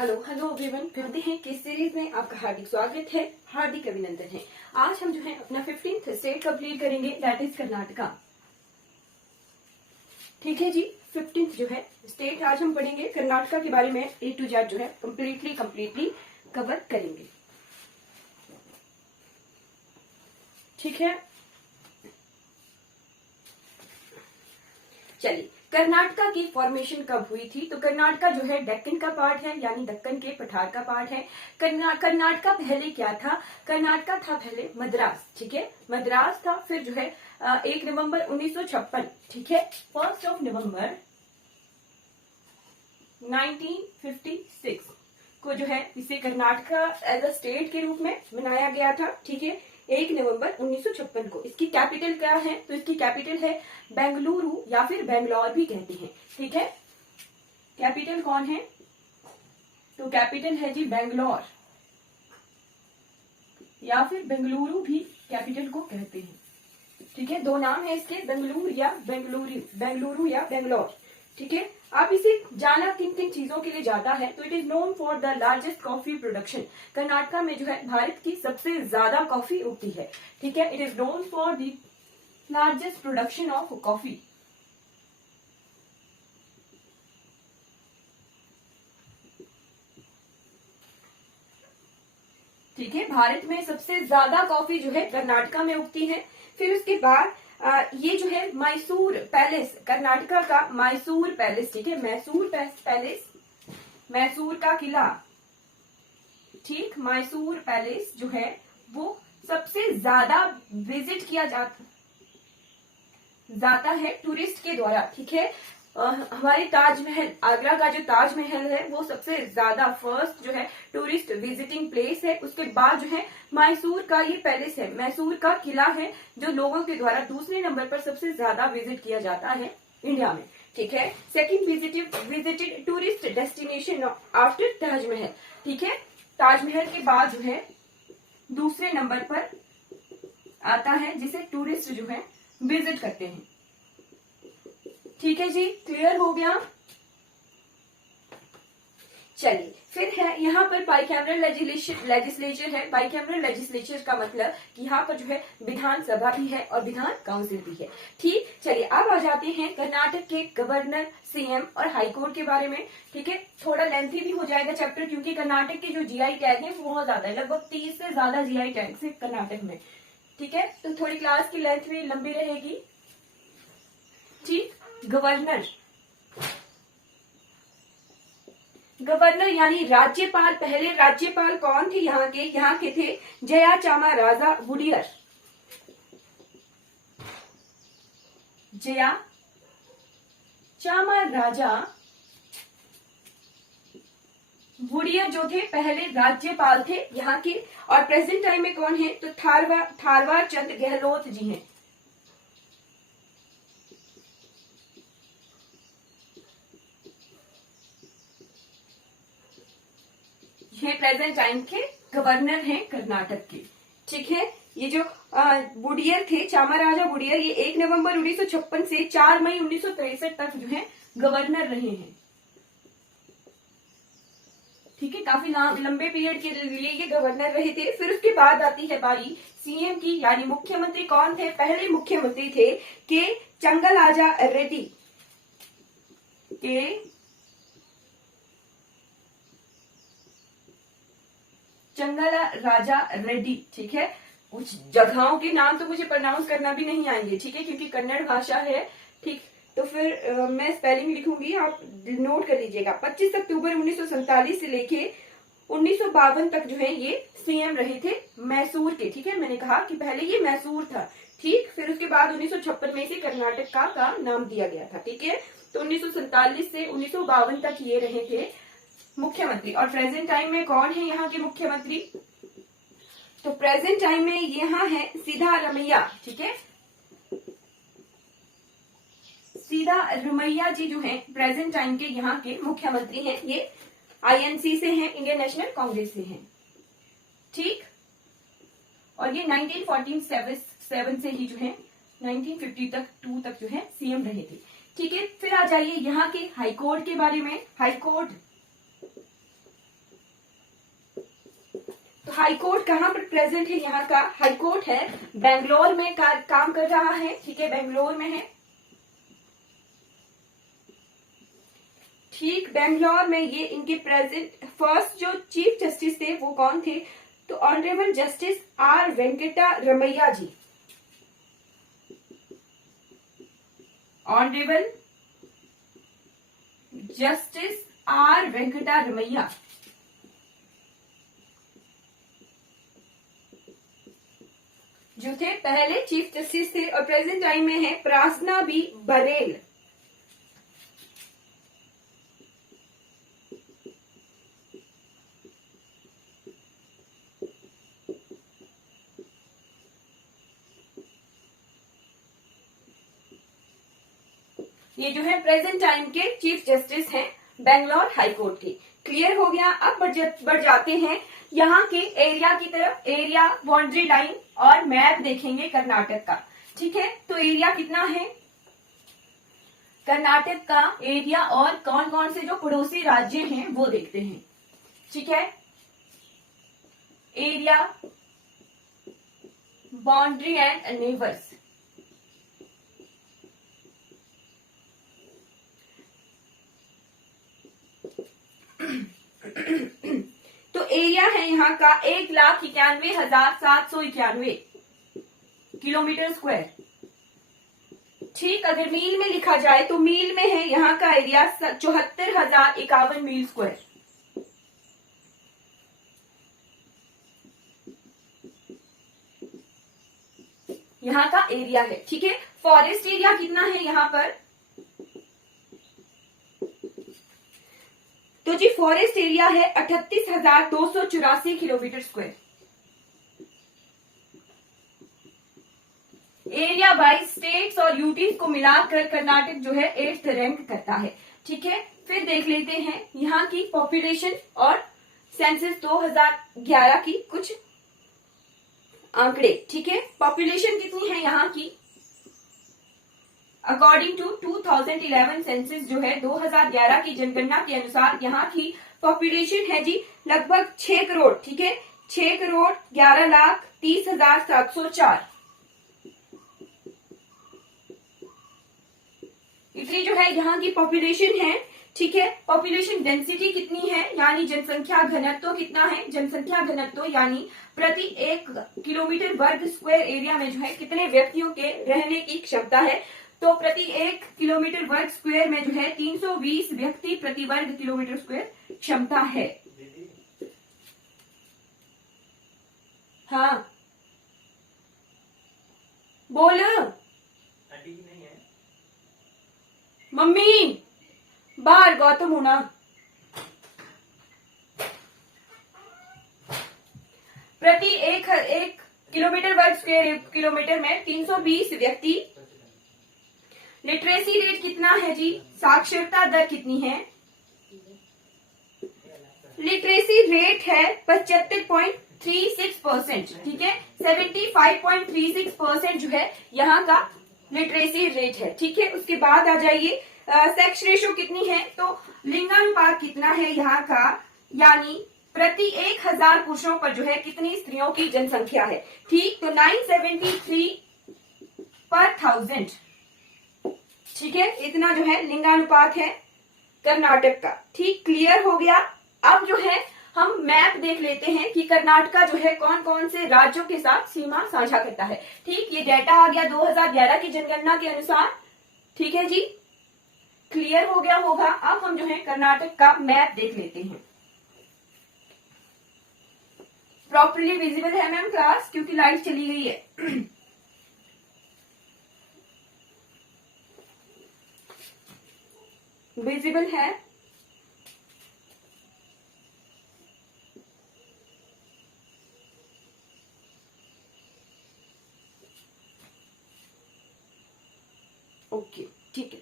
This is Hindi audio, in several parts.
हेलो एवरीवन, फिरते हैं किस सीरीज में आपका हार्दिक स्वागत है, हार्दिक अभिनंदन है। आज हम जो है अपना 15th स्टेट कंप्लीट करेंगे, दैट इज कर्नाटका। ठीक है जी, 15th जो है स्टेट आज हम पढ़ेंगे। कर्नाटका के बारे में A to Z जो है कम्प्लीटली कवर करेंगे। ठीक है, चलिए कर्नाटका की फॉर्मेशन कब हुई थी? तो कर्नाटका जो है डेक्कन का पार्ट है, यानी दक्कन के पठार का पार्ट है। कर्नाटका पहले क्या था? कर्नाटका था पहले मद्रास। ठीक है, मद्रास था। फिर जो है 1 नवंबर 1956, ठीक है, 1 नवंबर 1956 को जो है इसे कर्नाटका एज अ स्टेट के रूप में मनाया गया था। ठीक है, 1 नवंबर 1956 को। इसकी कैपिटल क्या है? तो इसकी कैपिटल है बेंगलुरु, या फिर बेंगलौर भी कहते हैं। ठीक है, कैपिटल कौन है? तो कैपिटल है जी बेंगलौर, या फिर बेंगलुरु भी कैपिटल को कहते हैं। ठीक है, दो नाम है इसके, बेंगलुरु या बेंगलौर। ठीक है, आप इसे जाना किन किन चीजों के लिए जाता है? तो it is known for the largest coffee production. Karnataka में जो है भारत की सबसे ज्यादा कॉफी उगती है। ठीक है, it is known for the largest production of coffee. ठीक है, भारत में सबसे ज्यादा कॉफी जो है कर्नाटका में उगती है। फिर उसके बाद ये जो है मैसूर पैलेस, कर्नाटका का मैसूर पैलेस। ठीक है, मैसूर पैलेस, मैसूर का किला। ठीक, मैसूर पैलेस जो है वो सबसे ज्यादा विजिट किया जाता है टूरिस्ट के द्वारा। ठीक है, हमारे ताजमहल, आगरा का जो ताजमहल है वो सबसे ज्यादा फर्स्ट जो है टूरिस्ट विजिटिंग प्लेस है। उसके बाद जो है मैसूर का ये पैलेस है, मैसूर का किला है, जो लोगों के द्वारा दूसरे नंबर पर सबसे ज्यादा विजिट किया जाता है इंडिया में। ठीक है, second visited tourist destination after Taj Mahal. ठीक है, ताजमहल के बाद जो है दूसरे नंबर पर आता है जिसे टूरिस्ट जो है विजिट करते हैं। ठीक है जी, क्लियर हो गया? चलिए, फिर है यहाँ पर बाइकैमरल लेजिस्लेचर है। बाइकैमरल लेजिस्लेचर का मतलब कि यहाँ पर जो है विधानसभा भी है और विधान काउंसिल भी है। ठीक, चलिए अब आ जाते हैं कर्नाटक के गवर्नर, सीएम और हाईकोर्ट के बारे में। ठीक है, थोड़ा लेंथी भी हो जाएगा चैप्टर, क्योंकि कर्नाटक के जो जीआई टैग है वो बहुत ज्यादा है, लगभग 30 से ज्यादा जीआई टैग है कर्नाटक में। ठीक है, तो थोड़ी क्लास की लेंथ भी लंबी रहेगी। ठीक, गवर्नर यानी राज्यपाल। पहले राज्यपाल कौन थे यहाँ के थे जयाचामराजा वुडियर। जयाचामराजा वुडियर जो थे पहले राज्यपाल थे यहाँ के। और प्रेजेंट टाइम में कौन है? तो थारवार चंद गहलोत जी हैं। ये प्रेजेंट टाइम के गवर्नर हैं कर्नाटक के। ठीक है, ये जो वुडियर थे, चामराजा वुडियर, ये 1 नवंबर 1956 से 4 मई 1963 तक जो है गवर्नर रहे हैं। ठीक है, काफी लंबे पीरियड के लिए ये गवर्नर रहे थे। फिर उसके बाद आती है बारी सीएम की, यानी मुख्यमंत्री कौन थे? पहले मुख्यमंत्री थे के चंगलाजा रेड्डी। चंगला राजा रेड्डी। ठीक है, कुछ जगहों के नाम तो मुझे प्रोनाउंस करना भी नहीं आएंगे। ठीक है, क्योंकि कन्नड़ भाषा है। ठीक, तो फिर मैं स्पेलिंग लिखूंगी, आप नोट कर लीजिएगा। 25 अक्टूबर 1947 से लेके 1952 तक जो है ये सीएम रहे थे मैसूर के। ठीक है, मैंने कहा कि पहले ये मैसूर था। ठीक, फिर उसके बाद 1956 में इसे कर्नाटक का नाम दिया गया था। ठीक है, तो 1947 से 1952 तक ये रहे थे मुख्यमंत्री। और प्रेजेंट टाइम में कौन है यहाँ के मुख्यमंत्री? तो प्रेजेंट टाइम में यहाँ है सिद्धारमैया। ठीक है, सिद्धारमैया जी जो हैं प्रेजेंट टाइम के यहाँ के मुख्यमंत्री हैं। ये आईएनसी से हैं, इंडियन नेशनल कांग्रेस से हैं। ठीक, और ये 1947 से ही जो है 1952 तक जो है सीएम रहे थे। ठीक है, फिर आ जाइए यहाँ के हाईकोर्ट के बारे में। हाईकोर्ट तो हाई कोर्ट कहाँ पर प्रेजेंट है? यहाँ का हाई कोर्ट है बेंगलोर में काम कर रहा है, ठीक है, बेंगलोर में है। ठीक, बेंगलोर में ये इनके प्रेजेंट फर्स्ट जो चीफ जस्टिस थे वो कौन थे? तो honourable justice R Venkata Ramaiah ji, honourable justice R Venkata Ramaiah. जो थे पहले चीफ जस्टिस थे और प्रेजेंट टाइम में है प्रार्थना बी बरेल। ये जो है प्रेजेंट टाइम के चीफ जस्टिस हैं बेंगलोर हाई कोर्ट के। क्लियर हो गया। अब बढ़ जाते हैं यहाँ के एरिया की तरफ। एरिया, बाउंड्री लाइन और मैप देखेंगे कर्नाटक का। ठीक है, तो एरिया कितना है कर्नाटक का एरिया और कौन कौन से जो पड़ोसी राज्य हैं वो देखते हैं। ठीक है, एरिया, बाउंड्री एंड नेबर्स। तो एरिया है यहाँ का 1,91,791 किलोमीटर स्क्वायर। ठीक, अगर मील में लिखा जाए तो मील में है यहाँ का एरिया 74,051 मील स्क्वायर। यहाँ का एरिया है। ठीक है, फॉरेस्ट एरिया कितना है यहाँ पर? तो जी फॉरेस्ट एरिया है 38,284 kilometre square. Area bye states और यूटीज को मिलाकर कर्नाटक जो है 8th रैंक करता है। ठीक है, फिर देख लेते हैं यहाँ की पॉपुलेशन और सेंसस 2011 की कुछ आंकड़े। ठीक है, पॉपुलेशन कितनी है यहाँ की? अकॉर्डिंग टू 2011 सेंसस जो है 2011 की जनगणना के अनुसार यहाँ की पॉपुलेशन है जी लगभग 6 करोड़। ठीक है, 6,11,30,704। इतनी जो है यहाँ की पॉपुलेशन है। ठीक है, पॉपुलेशन डेंसिटी कितनी है यानी जनसंख्या घनत्व कितना है? जनसंख्या घनत्व यानी प्रति 1 किलोमीटर वर्ग स्क्वायर एरिया में जो है कितने व्यक्तियों के रहने की क्षमता है? तो प्रति 1 किलोमीटर वर्ग स्क्वायर में जो है 320 व्यक्ति प्रति वर्ग किलोमीटर स्क्वायर क्षमता है। हाँ बोल मम्मी, बाहर गौतम होना। प्रति एक किलोमीटर वर्ग स्क्वायर किलोमीटर में 320 व्यक्ति। लिटरेसी रेट कितना है जी? साक्षरता दर कितनी है? लिटरेसी रेट है 75.36%। ठीक है, 75.36% जो है यहाँ का लिटरेसी रेट है। ठीक है, उसके बाद आ जाइए सेक्स रेशो कितनी है? तो लिंगानुपात कितना है यहाँ का, यानी प्रति 1,000 पुरुषों पर जो है कितनी स्त्रियों की जनसंख्या है? ठीक, तो 973 पर 1000। ठीक है, इतना जो है लिंगानुपात है कर्नाटक का। ठीक, क्लियर हो गया। अब जो है हम मैप देख लेते हैं कि कर्नाटका जो है कौन कौन से राज्यों के साथ सीमा साझा करता है। ठीक, ये डेटा आ गया 2011 की जनगणना के अनुसार। ठीक है जी, क्लियर हो गया होगा। अब हम जो है कर्नाटक का मैप देख लेते हैं। प्रॉपरली विजिबल है मैम क्लास? क्योंकि लाइट चली गई है। विजिबल है? ओके, ठीक है।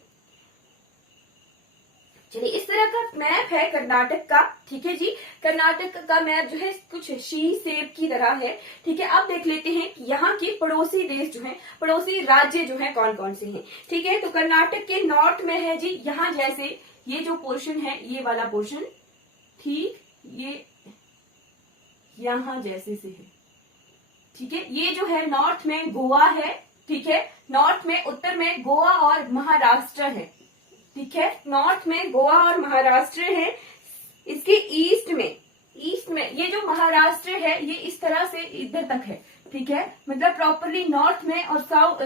चलिए, इस तरह का मैप है कर्नाटक का। ठीक है जी, कर्नाटक का मैप जो है कुछ शी शेप की तरह है। ठीक है, अब देख लेते हैं कि यहाँ के पड़ोसी देश जो हैं, पड़ोसी राज्य जो हैं कौन कौन से हैं। ठीक है, तो कर्नाटक के नॉर्थ में है जी, यहाँ जैसे ये जो पोर्शन है, ये वाला पोर्शन। ठीक, यहां जैसे से है, ठीक है। ये जो है नॉर्थ में गोवा है, ठीक है, नॉर्थ में उत्तर में गोवा और महाराष्ट्र है, ठीक है, नॉर्थ में गोवा और महाराष्ट्र है। इसके ईस्ट में ये जो महाराष्ट्र है ये इस तरह से इधर तक है, ठीक है, मतलब प्रॉपरली नॉर्थ में और साउथ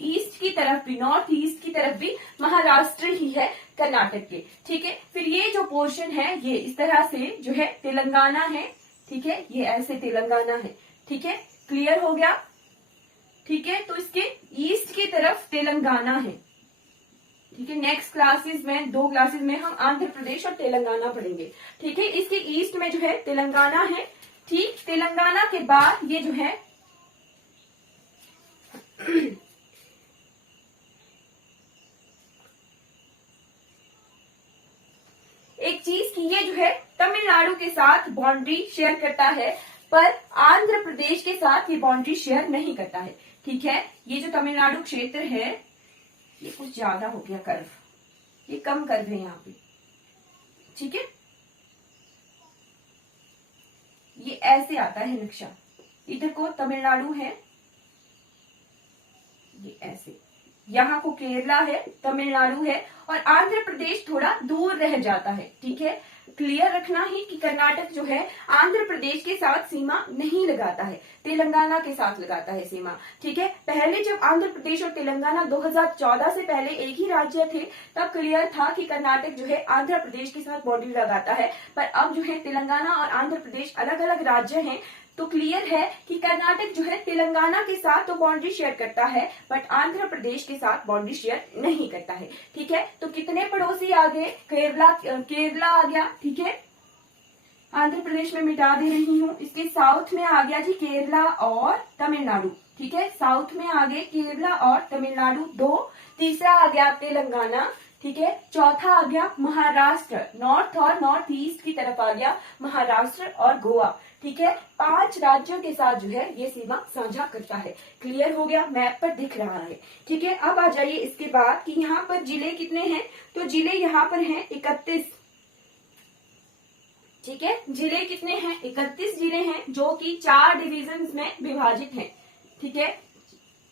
ईस्ट की तरफ भी, नॉर्थ ईस्ट की तरफ भी महाराष्ट्र ही है कर्नाटक के, ठीक है। फिर ये जो पोर्शन है ये इस तरह से जो है तेलंगाना है, ठीक है, ये ऐसे तेलंगाना है, ठीक है, क्लियर हो गया, ठीक है। तो इसके ईस्ट की तरफ तेलंगाना है, ठीक है। नेक्स्ट क्लासेस में 2 क्लासेस में हम आंध्र प्रदेश और तेलंगाना पढ़ेंगे, ठीक है। इसके ईस्ट में जो है तेलंगाना है, ठीक। तेलंगाना के बाद ये जो है एक चीज की, ये जो है तमिलनाडु के साथ बाउंड्री शेयर करता है, पर आंध्र प्रदेश के साथ ये बाउंड्री शेयर नहीं करता है, ठीक है। ये जो तमिलनाडु क्षेत्र है ये कुछ ज्यादा हो गया कर्व, ये कम कर्व है यहाँ पे, ठीक है। ये ऐसे आता है नक्शा, इधर को तमिलनाडु है, ये ऐसे, यहाँ को केरला है, तमिलनाडु है, और आंध्र प्रदेश थोड़ा दूर रह जाता है, ठीक है। क्लियर रखना ही कि कर्नाटक जो है आंध्र प्रदेश के साथ सीमा नहीं लगाता है, तेलंगाना के साथ लगाता है सीमा, ठीक है। पहले जब आंध्र प्रदेश और तेलंगाना 2014 से पहले एक ही राज्य थे तब क्लियर था कि कर्नाटक जो है आंध्र प्रदेश के साथ बाउंड्री लगाता है, पर अब जो है तेलंगाना और आंध्र प्रदेश अलग अलग राज्य हैं, तो क्लियर है कि कर्नाटक जो है तेलंगाना के साथ तो बाउंड्री शेयर करता है बट आंध्र प्रदेश के साथ बाउंड्री शेयर नहीं करता है, ठीक है। तो कितने पड़ोसी आ गए, केरला आ गया, ठीक है, आंध्र प्रदेश में मिटा दे रही हूँ। इसके साउथ में आ गया जी केरला और तमिलनाडु, ठीक है, साउथ में आ गए केरला और तमिलनाडु 2, तीसरा आ गया तेलंगाना, ठीक है, चौथा आ गया महाराष्ट्र, नॉर्थ और नॉर्थ ईस्ट की तरफ आ गया महाराष्ट्र और गोवा, ठीक है। 5 राज्यों के साथ जो है ये सीमा साझा करता है, क्लियर हो गया, मैप पर दिख रहा है, ठीक है। अब आ जाइए इसके बाद कि यहाँ पर जिले कितने हैं, तो जिले यहाँ पर हैं 31, ठीक है, जिले कितने हैं, 31 जिले हैं जो कि 4 डिविजन्स में विभाजित हैं, ठीक है,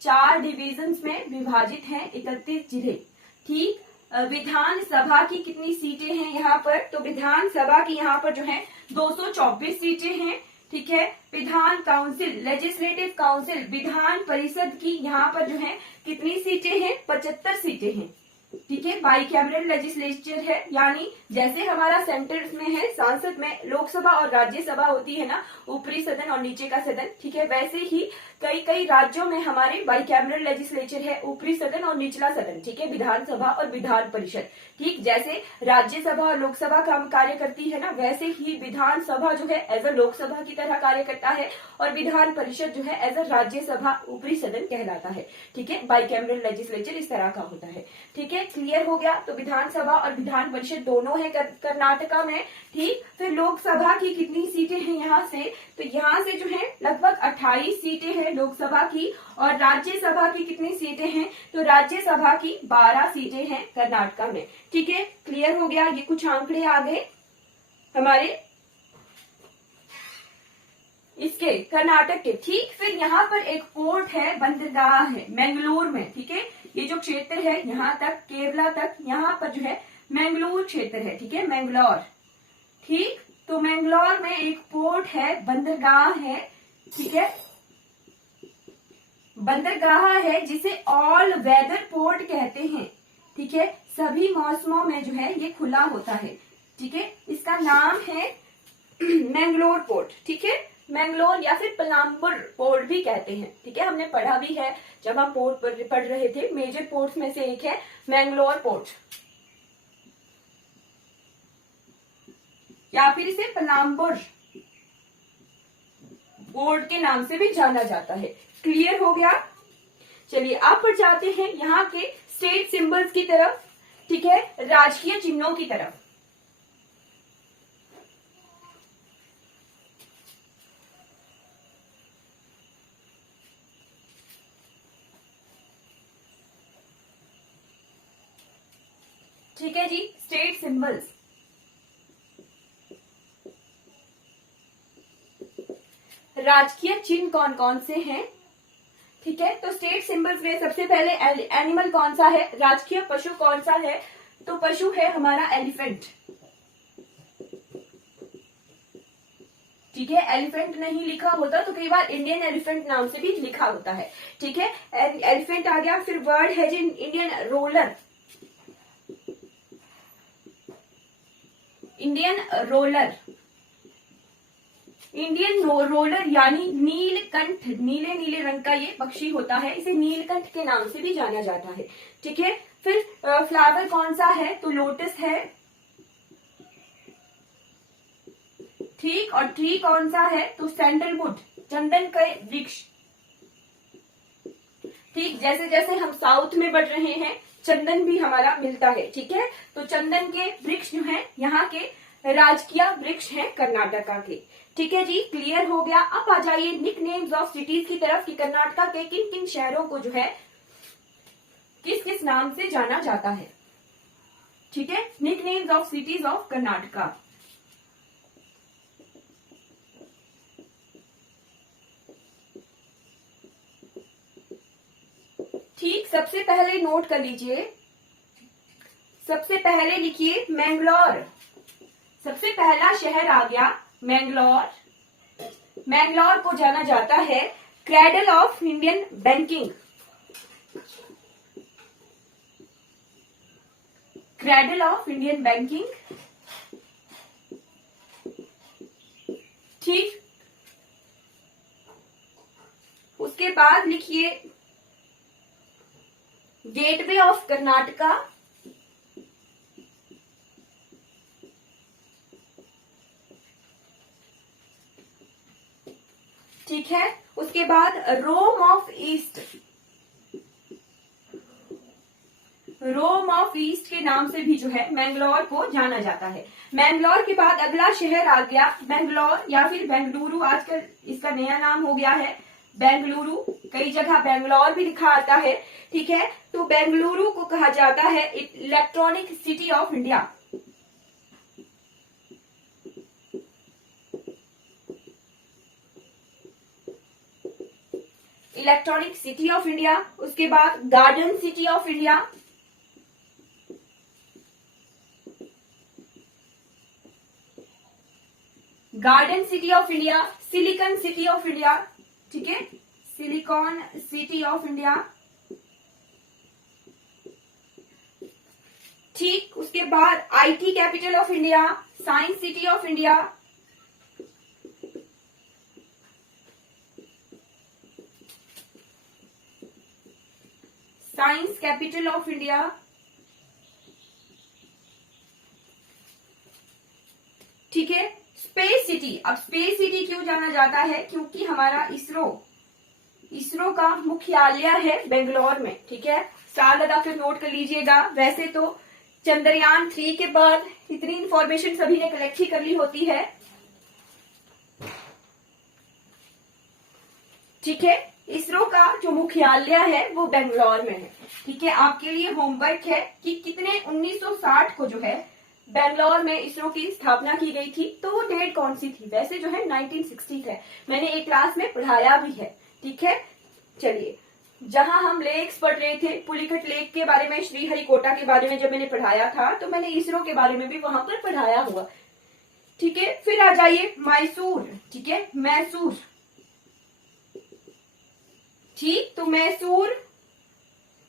4 डिविजन्स में विभाजित हैं 31 जिले, ठीक। विधानसभा की कितनी सीटें हैं यहाँ पर, तो विधानसभा की यहाँ पर जो है 224 सीटें हैं, ठीक है। विधान council, legislative council, Vidhan Parishad की यहाँ पर जो है कितनी सीटें हैं, 75 सीटें हैं, ठीक है। बाई कैमरल लेजिस्लेचर है, यानी जैसे हमारा सेंटर में है, सांसद में लोकसभा और राज्यसभा होती है ना, ऊपरी सदन और नीचे का सदन, ठीक है, वैसे ही कई राज्यों में हमारे बाई कैमरल लेजिस्लेचर है, ऊपरी सदन और निचला सदन, ठीक है, विधानसभा और विधान परिषद, ठीक। जैसे राज्यसभा और लोकसभा का कार्य करती है ना, वैसे ही विधानसभा जो है एज अ लोकसभा की तरह कार्य करता है और विधान परिषद जो है एज अ राज्यसभा ऊपरी सदन कहलाता है, ठीक है। बाई कैमरल लेजिस्लेचर इस तरह का होता है, ठीक है, क्लियर हो गया। तो विधानसभा और विधान परिषद दोनों है कर्नाटका में, ठीक। फिर लोकसभा की कितनी सीटें हैं यहाँ से, तो यहाँ से जो है लगभग 28 सीटें हैं लोकसभा की, और राज्यसभा की कितनी सीटें हैं, तो राज्यसभा की 12 सीटें हैं कर्नाटका में, ठीक है, क्लियर हो गया। ये कुछ आंकड़े आ गए हमारे इसके कर्नाटक के, ठीक। फिर यहाँ पर एक पोर्ट है, बंदरगाह है मैंगलोर में, ठीक है, ये जो क्षेत्र है यहाँ तक केरला तक, यहाँ पर जो है मैंगलोर क्षेत्र है, ठीक है, मैंगलोर, ठीक। तो मैंगलोर में एक पोर्ट है, बंदरगाह है, ठीक है, बंदरगाह है जिसे ऑल वेदर पोर्ट कहते हैं, ठीक है, सभी मौसमों में जो है ये खुला होता है, ठीक है। इसका नाम है मैंगलोर पोर्ट, ठीक है, मैंगलोर या फिर पलाम्बुर पोर्ट भी कहते हैं, ठीक है, हमने पढ़ा भी है जब हम पोर्ट पढ़ रहे थे। मेजर पोर्ट्स में से एक है मैंगलोर पोर्ट, या फिर इसे पलाम्बुर पोर्ट के नाम से भी जाना जाता है, क्लियर हो गया। चलिए आप पर जाते हैं यहाँ के स्टेट सिंबल्स की तरफ, ठीक है, राजकीय चिन्हों की तरफ। ठीक है जी, स्टेट सिंबल्स, राजकीय चिन्ह कौन कौन से हैं, ठीक है। तो स्टेट सिंबल्स में सबसे पहले एनिमल कौन सा है, राजकीय पशु कौन सा है, तो पशु है हमारा एलिफेंट, ठीक है। एलिफेंट नहीं लिखा होता तो कई बार इंडियन एलिफेंट नाम से भी लिखा होता है, ठीक है। एलिफेंट आ गया। फिर वर्ड है जी Indian roller, Indian roller, Indian roller यानी नीलकंठ, नीले नीले रंग का ये पक्षी होता है, इसे नीलकंठ के नाम से भी जाना जाता है, ठीक है। फिर फ्लावर कौन सा है, तो लोटस है, ठीक। और ट्री कौन सा है, तो सैंडलवुड, चंदन के वृक्ष, ठीक। जैसे जैसे हम साउथ में बढ़ रहे हैं चंदन भी हमारा मिलता है, ठीक है। तो चंदन के वृक्ष जो है यहाँ के राजकीय वृक्ष हैं कर्नाटका के, ठीक है जी। क्लियर हो गया। अब आ जाइए निक नेम्स ऑफ सिटीज की तरफ कि कर्नाटका के किन किन शहरों को जो है किस किस नाम से जाना जाता है, ठीक है। Nicknames of cities of Karnataka. ठीक, सबसे पहले नोट कर लीजिए, सबसे पहले लिखिए मैंगलोर, सबसे पहला शहर आ गया मैंगलोर। मैंगलोर को जाना जाता है cradle of Indian banking, cradle of Indian banking, ठीक। उसके बाद लिखिए गेटवे ऑफ कर्नाटका, ठीक है। उसके बाद Rome of East, Rome of East के नाम से भी जो है मैंगलोर को जाना जाता है। मैंगलोर के बाद अगला शहर आ गया बेंगलोर या फिर बेंगलुरु, आजकल इसका नया नाम हो गया है बेंगलुरु, कई जगह बेंगलोर भी लिखा आता है, ठीक है। तो बेंगलुरु को कहा जाता है electronic city of India, electronic city of India. उसके बाद garden city of India, garden city of India, silicon city of India, ठीक है, सिलिकॉन सिटी ऑफ इंडिया, ठीक। उसके बाद IT capital of India, science city of India, science capital of India, ठीक है। स्पेस सिटी, अब स्पेस सिटी क्यों जाना जाता है, क्योंकि हमारा इसरो, इसरो का मुख्यालय है बेंगलोर में, ठीक है। साल लगाकर नोट कर लीजिएगा। वैसे तो चंद्रयान 3 के बाद इतनी इंफॉर्मेशन सभी ने कलेक्ट ही कर ली होती है, ठीक है। इसरो का जो मुख्यालय है वो बेंगलोर में है, ठीक है। आपके लिए होमवर्क है कि कितने 1960 को जो है बेंगलोर में इसरो की स्थापना की गई थी, तो वो डेट कौन सी थी, वैसे जो है 1960 है, मैंने एक क्लास में पढ़ाया भी है, ठीक है। चलिए, जहां हम लेक्स पढ़ रहे थे, पुलिकट लेक के बारे में, श्रीहरिकोटा के बारे में जब मैंने पढ़ाया था, तो मैंने इसरो के बारे में भी वहां पर पढ़ाया हुआ, ठीक है। फिर आ जाइए मैसूर, ठीक है, मैसूर, ठीक। तो मैसूर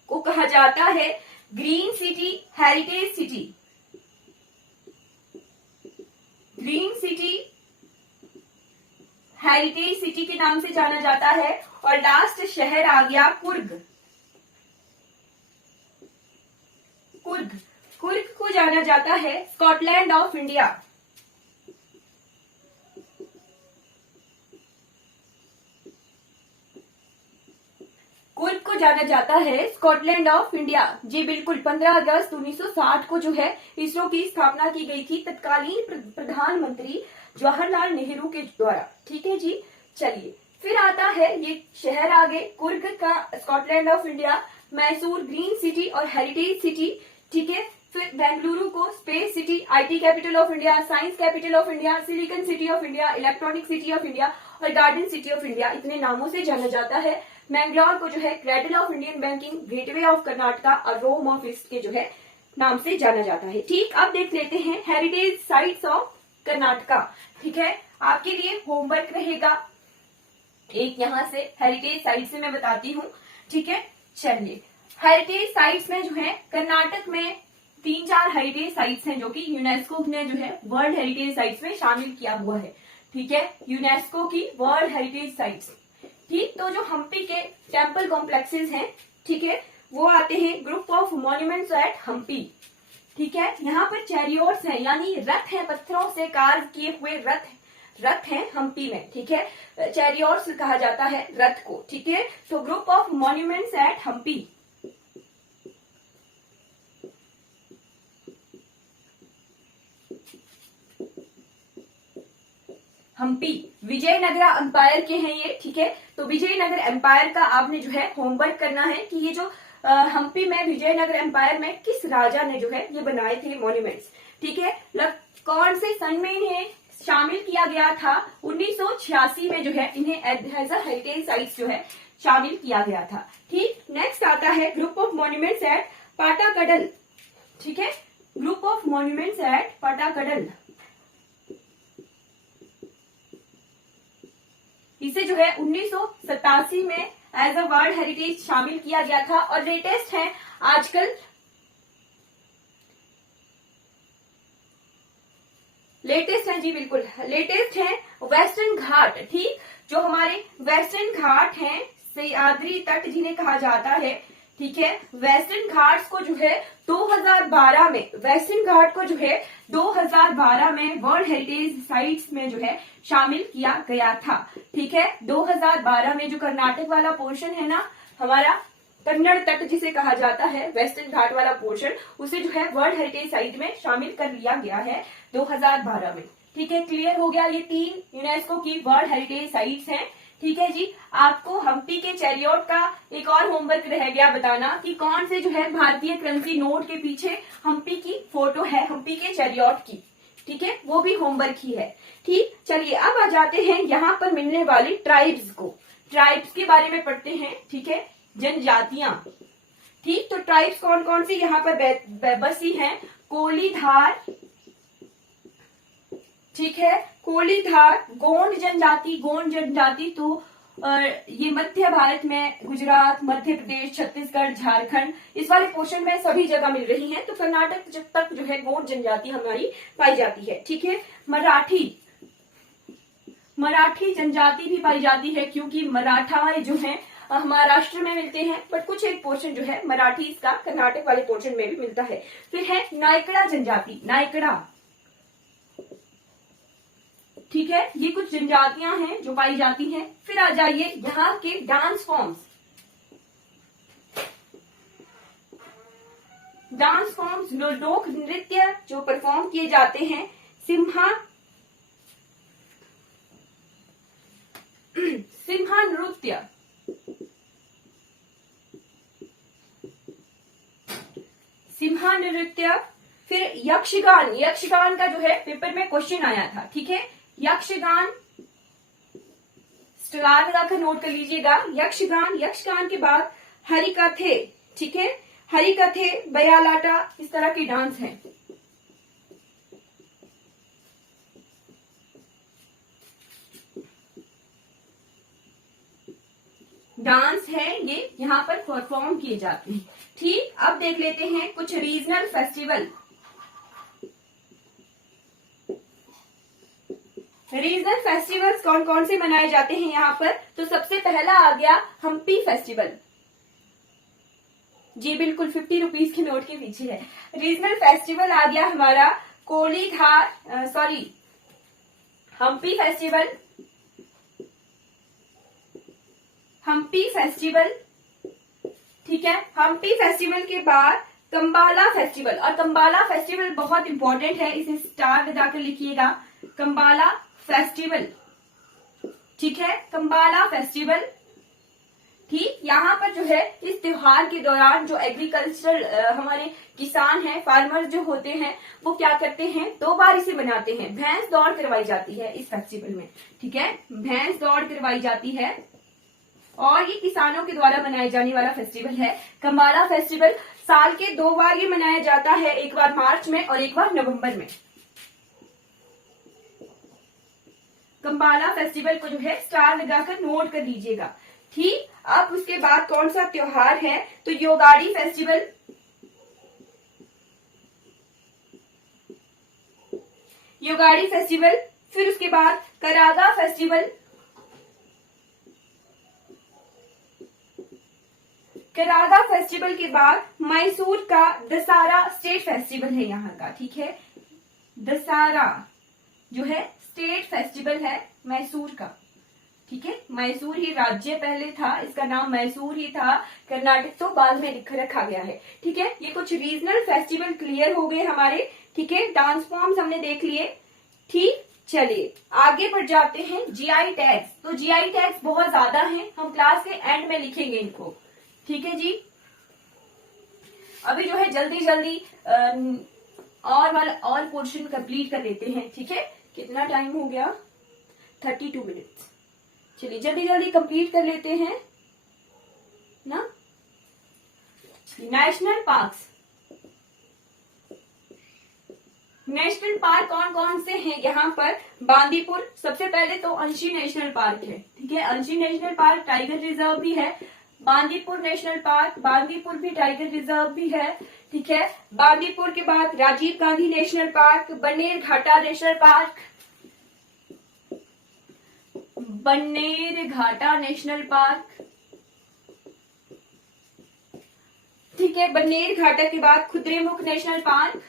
को कहा जाता है green city, heritage city, green city, heritage city के नाम से जाना जाता है। और लास्ट शहर आ गया कुर्ग, कुर्ग, कुर्ग को जाना जाता है स्कॉटलैंड ऑफ इंडिया, कुर्ग को जाना जाता है स्कॉटलैंड ऑफ इंडिया। जी बिल्कुल, 15 अगस्त 1960 को जो है इसरो की स्थापना की गई थी तत्कालीन प्रधानमंत्री जवाहरलाल नेहरू के द्वारा, ठीक है जी। चलिए, फिर आता है ये शहर आगे, कुर्ग का Scotland of India, Mysore green city और हेरिटेज सिटी, ठीक है। फिर बेंगलुरु को space city, IT capital of India, science capital of India, silicon city of India, electronic city of India और गार्डन सिटी ऑफ इंडिया इतने नामों से जाना जाता है। मैंगलोर को जो है cradle of Indian banking, gateway of Karnataka और रोम ऑफ ईस्ट के जो है नाम से जाना जाता है। ठीक, अब देख लेते हैं हेरिटेज साइट्स ऑफ कर्नाटका। ठीक है, आपके लिए होमवर्क रहेगा एक यहाँ से हेरिटेज साइट से मैं बताती हूँ। ठीक है, चलिए हेरिटेज साइट्स में जो है कर्नाटक में 3-4 हेरिटेज साइट्स हैं जो कि यूनेस्को ने जो है वर्ल्ड हेरिटेज साइट्स में शामिल किया हुआ है। ठीक है, यूनेस्को की वर्ल्ड हेरिटेज साइट्स। ठीक, तो जो हम्पी के टेम्पल कॉम्प्लेक्सेस हैं, ठीक है, वो आते हैं group of monuments at Hampi. ठीक है, यहाँ पर चैरियोट्स हैं यानी रथ हैं, पत्थरों से कार्व किए हुए रथ हैं हम्पी में। ठीक है, चैरियोट्स कहा जाता है रथ को। ठीक है, तो group of monuments at Hampi. Hampi Vijayanagara empire के हैं ये। ठीक है, तो विजयनगर एम्पायर का आपने जो है होमवर्क करना है कि ये जो हम्पी में विजयनगर एम्पायर में किस राजा ने जो है ये बनाए थे मॉन्यूमेंट्स। ठीक है, कौन से सन में इन्हें शामिल किया गया था? 1986 में जो है इन्हें एज अ हेरिटेज साइट्स जो है शामिल किया गया था। ठीक, नेक्स्ट आता है ग्रुप ऑफ मॉन्यूमेंट्स एट पाटाकडल। ठीक है, ग्रुप ऑफ मॉन्यूमेंट्स एट पाटाकडल, इसे जो है 1987 में एज अ वर्ल्ड हेरिटेज शामिल किया गया था। और लेटेस्ट है आजकल, लेटेस्ट है जी, बिल्कुल लेटेस्ट है वेस्टर्न घाट। ठीक, जो हमारे वेस्टर्न घाट हैं, सह्याद्री तट जिन्हें कहा जाता है। ठीक है, वेस्टर्न घाट्स को जो है 2012 में, वेस्टर्न घाट को जो है 2012 में वर्ल्ड हेरिटेज साइट्स में जो है शामिल किया गया था। ठीक है, 2012 में जो कर्नाटक वाला पोर्शन है ना हमारा, कन्नड़ तट जिसे कहा जाता है, वेस्टर्न घाट वाला पोर्शन, उसे जो है वर्ल्ड हेरिटेज साइट में शामिल कर लिया गया है 2012 में। ठीक है, क्लियर हो गया, ये 3 यूनेस्को की वर्ल्ड हेरिटेज साइट्स हैं। ठीक है जी, आपको हम्पी के चैरियोट का एक और होमवर्क रह गया बताना कि कौन से जो है भारतीय करेंसी नोट के पीछे हम्पी की फोटो है, हम्पी के चैरियोट की। ठीक है, वो भी होमवर्क ही है। ठीक, चलिए अब आ जाते हैं यहाँ पर मिलने वाली ट्राइब्स को, ट्राइब्स के बारे में पढ़ते हैं। ठीक है, जनजातियां। ठीक, तो ट्राइब्स कौन कौन सी यहाँ पर बसी हैं? कोलीधार, ठीक है, कोलीधार, गोंड जनजाति। गोंड जनजाति तो ये मध्य भारत में गुजरात, मध्य प्रदेश, छत्तीसगढ़, झारखंड, इस वाले पोर्शन में सभी जगह मिल रही हैं। तो कर्नाटक तक जो है गोंड जनजाति हमारी पाई जाती है। ठीक है, मराठी, मराठी जनजाति भी पाई जाती है क्योंकि मराठा जो है महाराष्ट्र में मिलते हैं, बट कुछ एक पोर्शन जो है मराठी इसका कर्नाटक वाले पोर्शन में भी मिलता है। फिर है नायकड़ा जनजाति, नायकड़ा। ठीक है, ये कुछ जनजातियां हैं जो पाई जाती हैं। फिर आ जाइए यहाँ के डांस फॉर्म्स। डांस फॉर्म्स, लोक नृत्य जो परफॉर्म किए जाते हैं, सिम्हा नृत्य, सिम्हा नृत्य। फिर यक्षगान, यक्षगान का जो है पेपर में क्वेश्चन आया था। ठीक है, यक्षगान, स्टार लगाकर नोट कर लीजिएगा। यक्षगान, यक्षगान के बाद हरिकथे। ठीक है, हरिकथे, बयालाटा, इस तरह के डांस हैं। डांस है ये यहाँ पर परफॉर्म किए जाते हैं। ठीक, अब देख लेते हैं कुछ रीजनल फेस्टिवल। रीजनल फेस्टिवल्स कौन कौन से मनाए जाते हैं यहाँ पर? तो सबसे पहला आ गया हम्पी फेस्टिवल। जी बिल्कुल, 50 रुपीज के नोट के पीछे है। रीजनल फेस्टिवल आ गया हमारा कोलीधार, sorry, Hampi festival, Hampi festival. ठीक है, हम्पी फेस्टिवल के बाद कंबाला फेस्टिवल, और कंबाला फेस्टिवल बहुत इंपॉर्टेंट है, इसे स्टार लगाकर लिखिएगा, कंबाला फेस्टिवल। ठीक है, कंबाला फेस्टिवल। ठीक, यहाँ पर जो है इस त्योहार के दौरान जो एग्रीकल्चरल हमारे किसान हैं, फार्मर जो होते हैं, वो क्या करते हैं, 2 बार इसे मनाते हैं। भैंस दौड़ करवाई जाती है इस फेस्टिवल में, ठीक है, भैंस दौड़ करवाई जाती है और ये किसानों के द्वारा मनाए जाने वाला फेस्टिवल है। कम्बाला फेस्टिवल साल के 2 बार ये मनाया जाता है, एक बार मार्च में और एक बार नवंबर में। कम्बाला फेस्टिवल को जो है स्टार लगाकर नोट कर लीजिएगा। ठीक, अब उसके बाद कौन सा त्योहार है, तो योगाड़ी फेस्टिवल। योगाड़ी फेस्टिवल, फिर उसके बाद करागा फेस्टिवल। करागा फेस्टिवल के बाद मैसूर का दशहरा स्टेट फेस्टिवल है यहाँ का, ठीक है, दशहरा जो है स्टेट फेस्टिवल है मैसूर का, ठीक है, मैसूर ही राज्य पहले था, इसका नाम मैसूर ही था, कर्नाटक तो बाद में लिख रखा गया है, ठीक है। ये कुछ रीजनल फेस्टिवल क्लियर हो गए हमारे, ठीक है, डांस फॉर्म्स हमने देख लिए। ठीक, चलिए आगे बढ़ जाते हैं। जीआई टैग्स, तो जीआई टैग्स बहुत ज्यादा हैं, हम क्लास के एंड में लिखेंगे इनको, ठीक है जी। अभी जो है जल्दी जल्दी और पोर्शन कंप्लीट कर लेते हैं, ठीक है। कितना टाइम हो गया, 32 मिनट्स। चलिए जल्दी जल्दी कंप्लीट कर लेते हैं ना। नेशनल पार्क्स, नेशनल पार्क कौन कौन से हैं यहाँ पर, बांदीपुर सबसे पहले तो अंशी नेशनल पार्क है, ठीक है, अंशी नेशनल पार्क टाइगर रिजर्व भी है। बांदीपुर नेशनल पार्क, बांदीपुर भी टाइगर रिजर्व भी है, ठीक है। बांदीपुर के बाद राजीव गांधी नेशनल पार्क, बन्नेर घाटा नेशनल पार्क, बन्नेर घाटा नेशनल पार्क, ठीक है। बन्नेर घाटा के बाद खुद्रेमुख नेशनल पार्क,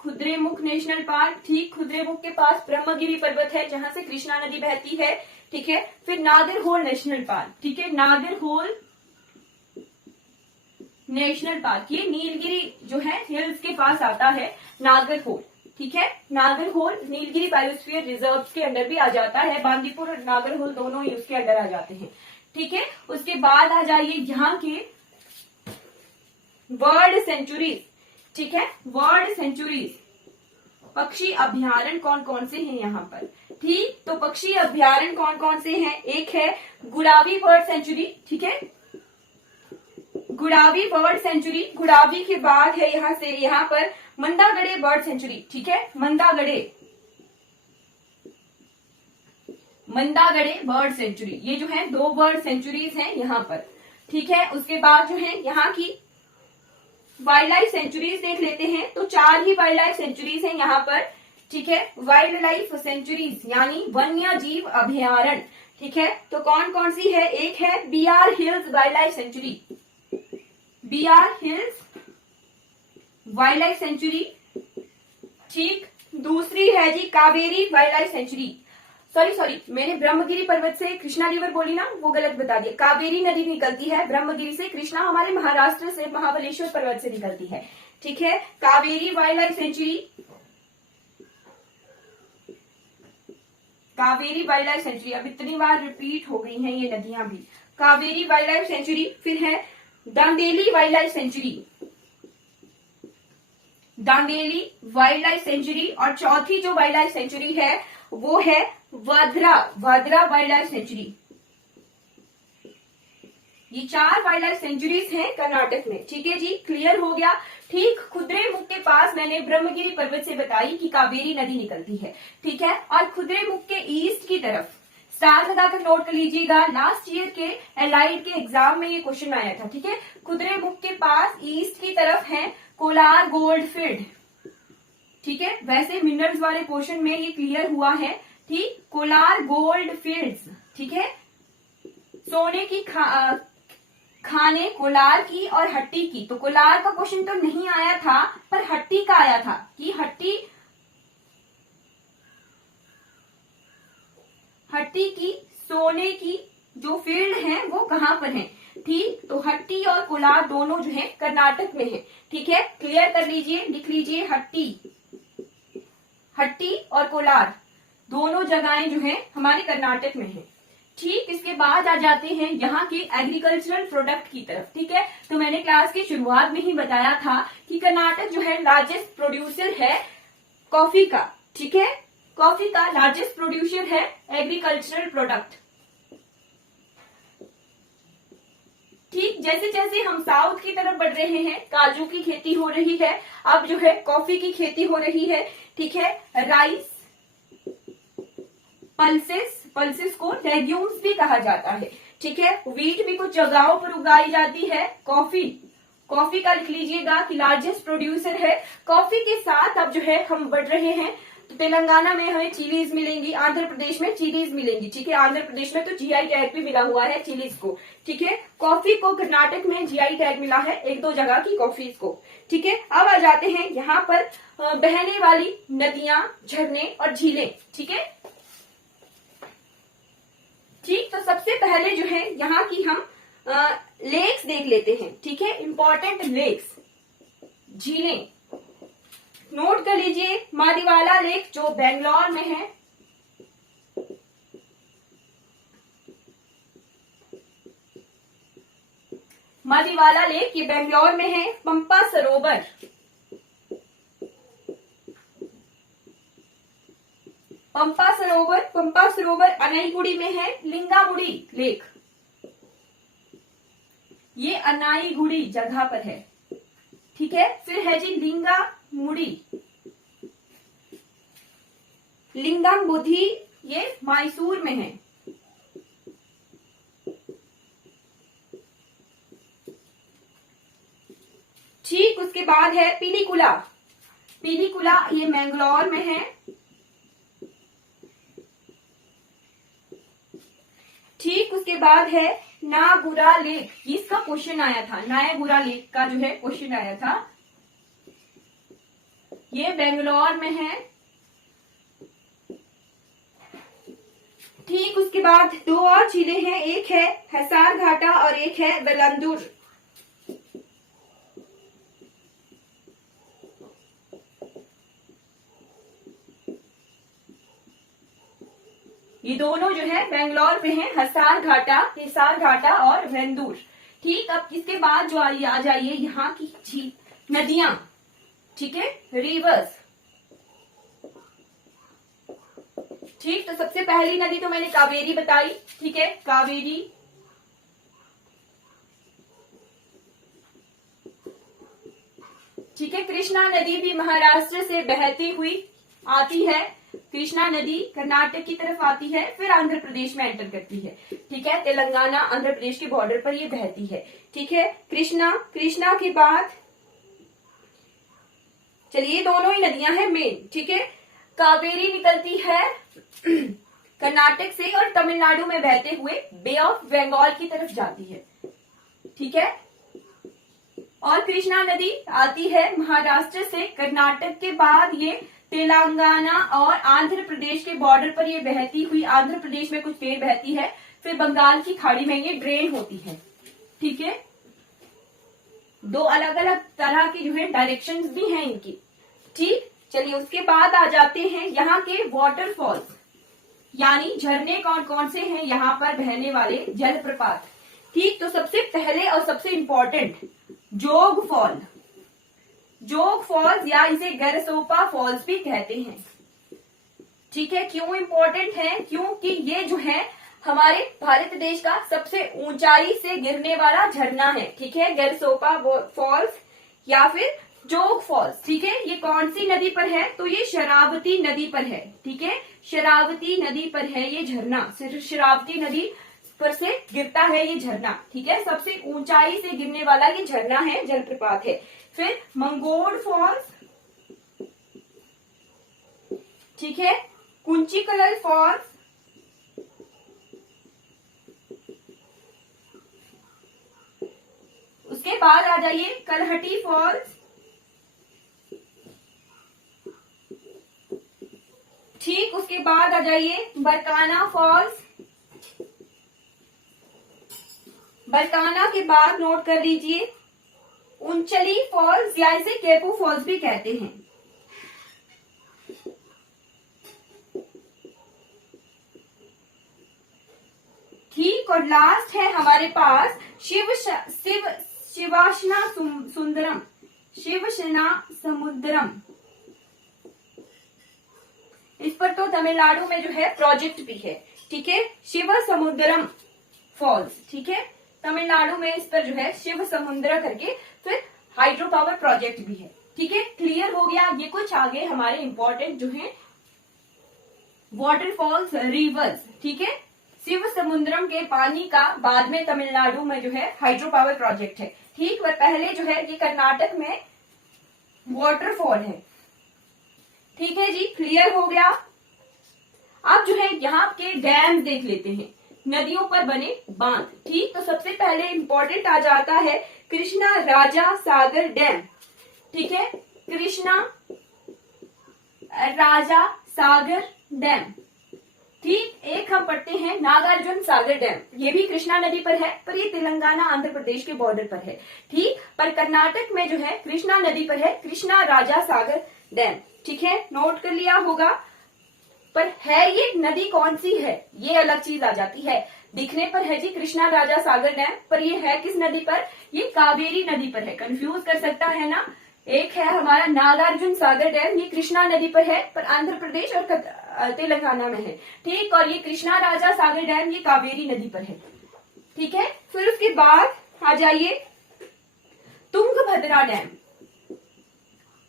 खुद्रेमुख नेशनल पार्क, ठीक, खुद्रेमुख के पास ब्रह्मगिरी पर्वत है जहां से कृष्णा नदी बहती है, ठीक है। फिर नागरहोल नेशनल पार्क, ठीक है, नागरहोल नेशनल पार्क, ये नीलगिरी जो है हिल्स के पास आता है नागरहोल, ठीक है। नागरहोल नीलगिरी बायोस्फीयर रिजर्व के अंडर भी आ जाता है, बांदीपुर और नागरहोल दोनों ही उसके अंडर आ जाते हैं, ठीक है। उसके बाद आ जाइए यहाँ के वर्ल्ड सेंचुरीज, ठीक है, वर्ल्ड सेंचुरीज, पक्षी अभ्यारण्य कौन कौन से हैं यहाँ पर, ठीक। तो पक्षी अभ्यारण्य कौन कौन से हैं, एक है गुड़ावी बर्ड सेंचुरी, ठीक है, गुड़ावी बर्ड सेंचुरी। गुड़ावी के बाद है यहाँ से यहाँ पर मंदागड़े बर्ड सेंचुरी, ठीक है, मंदागड़े, मंदागड़े बर्ड सेंचुरी, ये जो है 2 बर्ड सेंचुरीज हैं यहाँ पर, ठीक है। उसके बाद जो है यहाँ की वाइल्ड लाइफ सेंचुरीज देख लेते हैं, तो 4 ही वाइल्ड लाइफ सेंचुरीज हैं यहाँ पर, ठीक है, वाइल्ड लाइफ सेंचुरीज यानी वन्य जीव अभ्यारण्य, ठीक है। तो कौन कौन सी है, एक है BR hills wildlife sanctuary, BR hills wildlife sanctuary, ठीक। दूसरी है जी Kaveri wildlife sanctuary, sorry मैंने ब्रह्मगिरी पर्वत से कृष्णा रिवर बोली ना, वो गलत बता दिया, कावेरी नदी निकलती है ब्रह्मगिरी से, कृष्णा हमारे महाराष्ट्र से महाबलेश्वर पर्वत से निकलती है, ठीक है। Kaveri wildlife century, Kaveri wildlife century, अब इतनी बार रिपीट हो गई हैं ये नदियां भी, कावेरी वाइल्ड लाइफ सेंचुरी। फिर है Dandeli wild life sanctuary, Dandeli wild life sanctuary. और चौथी जो वाइल्ड लाइफ सेंचुरी है वो है Vadra, Vadra wild life sanctuary. ये 4 वाइल्ड लाइफ सेंचुरीज हैं कर्नाटक में, ठीक है जी, क्लियर हो गया। ठीक, खुद्रेमुख के पास मैंने ब्रह्मगिरी पर्वत से बताई कि कावेरी नदी निकलती है, ठीक है। और खुद्रेमुख के ईस्ट की तरफ स्टार लगाकर नोट कर लीजिएगा, लास्ट ईयर के एलाइड के एग्जाम में ये क्वेश्चन आया था, ठीक है। खुद्रेमुख के पास ईस्ट की तरफ है कोलार गोल्ड फील्ड, ठीक है, वैसे मिनरल्स वाले क्वेश्चन में ये क्लियर हुआ है, ठीक, कोलार गोल्ड फील्ड्स, ठीक है। सोने की खाने कोलार की और हट्टी की, तो कोलार का क्वेश्चन तो नहीं आया था पर हट्टी का आया था कि हट्टी की सोने की जो फील्ड है वो कहां पर है, ठीक। तो हट्टी और कोलार दोनों जो है कर्नाटक में है, ठीक है, क्लियर कर लीजिए, लिख लीजिए, हट्टी और कोलार दोनों जगहें जो है हमारे कर्नाटक में है, ठीक, इसके बाद आ जाते हैं यहाँ के एग्रीकल्चरल प्रोडक्ट की तरफ। ठीक है, तो मैंने क्लास की शुरुआत में ही बताया था कि कर्नाटक जो है लार्जेस्ट प्रोड्यूसर है कॉफी का। ठीक है, कॉफी का लार्जेस्ट प्रोड्यूसर है एग्रीकल्चरल प्रोडक्ट। ठीक, जैसे जैसे हम साउथ की तरफ बढ़ रहे हैं, काजू की खेती हो रही है, अब जो है कॉफी की खेती हो रही है। ठीक है, राइस, पल्सेस को लेग्यूम्स भी कहा जाता है। ठीक है, व्हीट भी कुछ जगहों पर उगाई जाती है। कॉफी का लिख लीजिएगा कि लार्जेस्ट प्रोड्यूसर है। कॉफी के साथ अब जो है हम बढ़ रहे हैं, तो तेलंगाना में हमें चिलीज मिलेंगी, आंध्र प्रदेश में चिलीज मिलेंगी। ठीक है, आंध्र प्रदेश में तो जीआई टैग भी मिला हुआ है चिलीज को। ठीक है, कॉफी को कर्नाटक में जीआई टैग मिला है 1-2 जगह की कॉफी को। ठीक है, अब आ जाते हैं यहाँ पर बहने वाली नदियां, झरने और झीलें। ठीक है, ठीक, तो सबसे पहले जो है यहाँ की हम लेक्स देख लेते हैं। ठीक है, इंपॉर्टेंट लेक्स, झीलें नोट कर लीजिए। मादीवाला लेक जो बेंगलोर में है, मादीवाला लेक ये बेंगलोर में है। पंपा सरोवर अनाईगुड़ी में है। लिंगामुड़ी लेक ये अनाईगुड़ी जगह पर है। ठीक है, फिर है जी लिंगमबुद्धि ये मैसूर में है। ठीक, उसके बाद है पिलिकुला ये मैंगलोर में है। ठीक, उसके बाद है नागुरा लेक, इसका क्वेश्चन आया था, नायगुरा लेक का जो है क्वेश्चन आया था, ये बेंगलोर में है। ठीक, उसके बाद 2 और झीलें हैं, एक है हसार घाटा और एक है वेलंदुर। ये दोनों जो है बेंगलोर में है, हिसार घाटा और वेंदूर। ठीक, अब इसके बाद जो आ जाइए यहाँ की नदियां। ठीक है, रिवर्स। ठीक, तो सबसे पहली नदी तो मैंने कावेरी बताई। ठीक है, कावेरी, ठीक है। कृष्णा नदी भी महाराष्ट्र से बहती हुई आती है। कृष्णा नदी कर्नाटक की तरफ आती है, फिर आंध्र प्रदेश में एंटर करती है। ठीक है, तेलंगाना आंध्र प्रदेश के बॉर्डर पर ये बहती है। ठीक है, कृष्णा के बाद चलिए दोनों ही नदियां हैं मेन। ठीक है, कावेरी निकलती है कर्नाटक से और तमिलनाडु में बहते हुए बे ऑफ बंगाल की तरफ जाती है। ठीक है, और कृष्णा नदी आती है महाराष्ट्र से, कर्नाटक के बाद ये तेलंगाना और आंध्र प्रदेश के बॉर्डर पर ये बहती हुई आंध्र प्रदेश में कुछ देर बहती है, फिर बंगाल की खाड़ी में ये ड्रेन होती है। ठीक है, 2 अलग अलग तरह की जो है डायरेक्शंस भी हैं इनकी। ठीक, चलिए उसके बाद आ जाते हैं यहाँ के वाटरफॉल्स, यानी झरने कौन कौन से हैं यहाँ पर बहने वाले जलप्रपात। ठीक, तो सबसे पहले और सबसे इंपॉर्टेंट जोग फॉल्स या इसे गरसोपा फॉल्स भी कहते हैं। ठीक है, क्यों इंपॉर्टेंट है? क्योंकि ये जो है हमारे भारत देश का सबसे ऊंचाई से गिरने वाला झरना है। ठीक है, गरसोपा फॉल्स या फिर जोग फॉल्स। ठीक है, ये कौन सी नदी पर है? तो ये शरावती नदी पर है। ठीक है, शरावती नदी पर है ये झरना, शरावती नदी पर से गिरता है ये झरना। ठीक है, सबसे ऊंचाई से गिरने वाला ये झरना है, जलप्रपात है। फिर मंगोड़ फॉल्स, ठीक है, कुंचिकलल फॉल्स, उसके बाद आ जाइए कलहटी फॉल्स। ठीक, उसके बाद आ जाइए बरकाना फॉल्स। बरकाना के बाद नोट कर लीजिए उंचली फॉल्स या इसे केपू फॉल्स भी कहते हैं। ठीक, और लास्ट है हमारे पास शिवासना सुंदरम, शिवसेना समुद्रम। इस पर तो तमिलनाडु में जो है प्रोजेक्ट भी है, ठीक है, शिव समुद्रम फॉल्स, ठीक है, तमिलनाडु में इस पर जो है शिव समुद्र करके फिर हाइड्रो पावर प्रोजेक्ट भी है, ठीक है। क्लियर हो गया। ये कुछ आगे हमारे इंपॉर्टेंट जो है वाटरफॉल्स, रिवर्स, ठीक है, शिव समुद्रम के पानी का बाद में तमिलनाडु में जो है हाइड्रो पावर प्रोजेक्ट है, ठीक। और पहले जो है ये कर्नाटक में वाटरफॉल है, ठीक है जी, क्लियर हो गया। अब जो है यहाँ के डैम देख लेते हैं, नदियों पर बने बांध, ठीक। तो सबसे पहले इंपॉर्टेंट आ जाता है कृष्णा राजा सागर डैम, ठीक है, कृष्णा राजा सागर डैम, ठीक। एक हम पढ़ते हैं नागार्जुन सागर डैम, ये भी कृष्णा नदी पर है, पर ये तेलंगाना आंध्र प्रदेश के बॉर्डर पर है, ठीक। पर कर्नाटक में जो है कृष्णा नदी पर है कृष्णा राजा सागर डैम, ठीक है, नोट कर लिया होगा। पर है ये नदी कौन सी है, ये अलग चीज आ जाती है। दिखने पर है जी कृष्णा राजा सागर डैम, पर ये है किस नदी पर, ये कावेरी नदी पर है, कंफ्यूज कर सकता है ना। एक है हमारा नागार्जुन सागर डैम, ये कृष्णा नदी पर है, पर आंध्र प्रदेश और तेलंगाना में है, ठीक। और ये कृष्णा राजा सागर डैम ये कावेरी नदी पर है, ठीक है। फिर उसके बाद आ जाइए तुंगभद्रा डैम।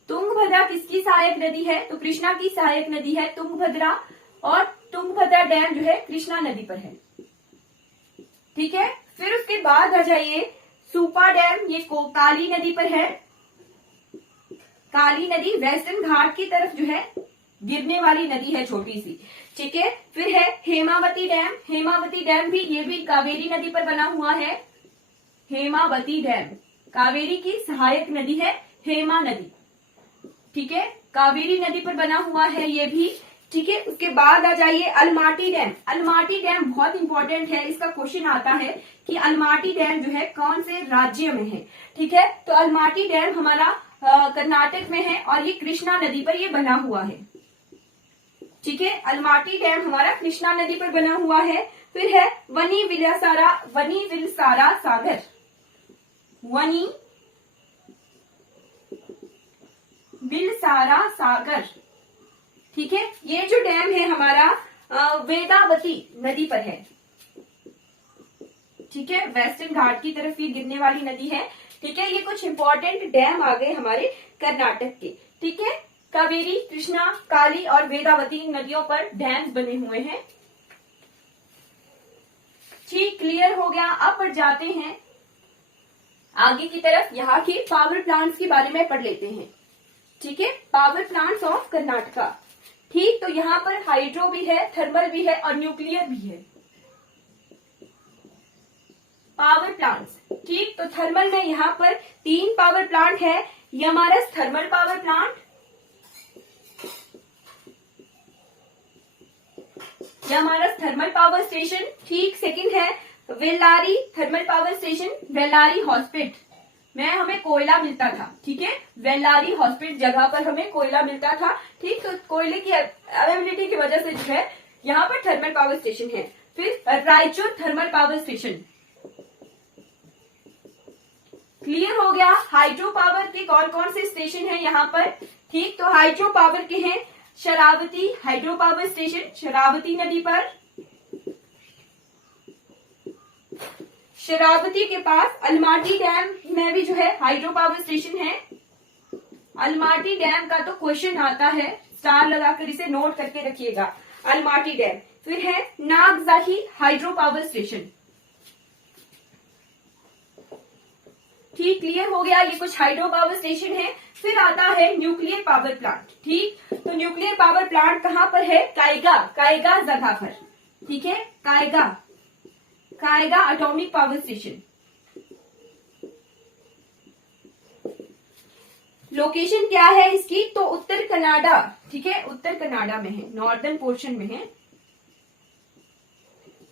तुंगभद्रा किसकी सहायक नदी है, तो कृष्णा की सहायक नदी है तुंगभद्रा, और तुंगभद्रा डैम जो है कृष्णा नदी पर है, ठीक है। फिर उसके बाद आ जाइए सुपा डैम, ये काली नदी पर है, काली नदी वेस्टर्न घाट की तरफ जो है गिरने वाली नदी है, छोटी सी, ठीक है। फिर है हेमावती डैम, हेमावती डैम भी, ये भी कावेरी नदी पर बना हुआ है, हेमावती डैम कावेरी की सहायक नदी है, हेमा नदी, ठीक है, कावेरी नदी पर बना हुआ है ये भी, ठीक है। उसके बाद आ जाइए अलमाटी डैम। अलमाटी डैम बहुत इंपॉर्टेंट है, इसका क्वेश्चन आता है कि अलमाटी डैम जो है कौन से राज्य में है, ठीक है। तो अलमाटी डैम हमारा कर्नाटक में है, और ये कृष्णा नदी पर ये बना हुआ है, ठीक है। अलमाटी डैम हमारा कृष्णा नदी पर बना हुआ है। फिर है वनी विलसारा सागर, वनी बिलसारा सागर, ठीक है। ये जो डैम है हमारा वेदावती नदी पर है, ठीक है, वेस्टर्न घाट की तरफ ये गिरने वाली नदी है, ठीक है। ये कुछ इंपॉर्टेंट डैम आ गए हमारे कर्नाटक के, ठीक है। कावेरी, कृष्णा, काली और वेदावती नदियों पर डैम बने हुए हैं, ठीक, क्लियर हो गया। अब बढ़ जाते हैं आगे की तरफ, यहाँ की पावर प्लांट्स के बारे में पढ़ लेते हैं, ठीक है, पावर प्लांट्स ऑफ कर्नाटका, ठीक। तो यहाँ पर हाइड्रो भी है, थर्मल भी है और न्यूक्लियर भी है। पावर प्लांट्स, ठीक। तो थर्मल में यहाँ पर 3 पावर प्लांट है, Yermarus thermal power plant, Yermarus thermal power station, ठीक। सेकंड है Bellary thermal power station, Bellary हॉस्पिट में हमें कोयला मिलता था, ठीक है, वेल्लारी हॉस्पिट जगह पर हमें कोयला मिलता था, ठीक। तो कोयले की अवेलेबिलिटी की वजह से जो है यहाँ पर थर्मल पावर स्टेशन है। फिर Raichur thermal power station, clear हो गया। हाइड्रो पावर के कौन कौन से स्टेशन है यहाँ पर, ठीक। तो हाइड्रो पावर के हैं Sharavati hydro power station, Sharavati नदी पर, शरावती के पास अलमाटी डैम में भी जो है हाइड्रो पावर स्टेशन है। अलमाटी डैम का तो क्वेश्चन आता है, स्टार लगाकर इसे नोट करके रखिएगा, अलमाटी डैम। फिर है नागजाही हाइड्रो पावर स्टेशन, ठीक, क्लियर हो गया। ये कुछ हाइड्रो पावर स्टेशन है। फिर आता है न्यूक्लियर पावर प्लांट, ठीक। तो न्यूक्लियर पावर प्लांट कहाँ पर है, कायगा जगह पर, ठीक है, Kaiga atomic power station. Location क्या है इसकी, तो उत्तर कनाडा, ठीक है, उत्तर कनाडा में है, नॉर्दर्न पोर्शन में है,